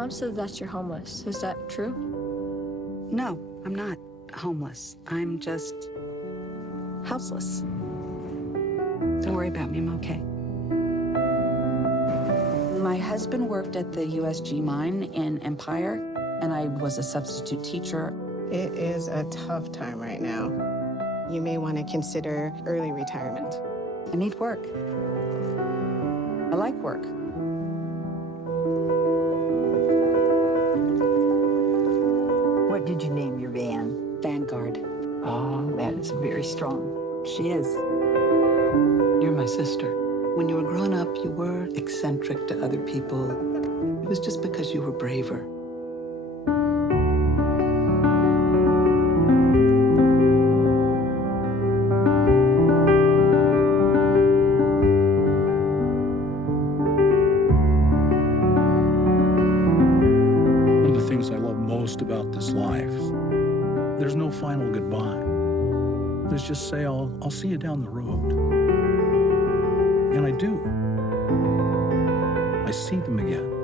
mom said that you're homeless. Is that true? No, I'm not homeless. I'm just houseless. Don't worry about me, I'm okay. My husband worked at the USG mine in Empire, and I was a substitute teacher. It is a tough time right now. You may want to consider early retirement. I need work. I like work. What did you name your van? Vanguard. Oh, that is very strong. She is. You're my sister. When you were growing up, you were eccentric to other people. It was just because you were braver. One of the things I love most about this life, there's no final goodbye. There's just say, I'll see you down the road. And I do. I see them again.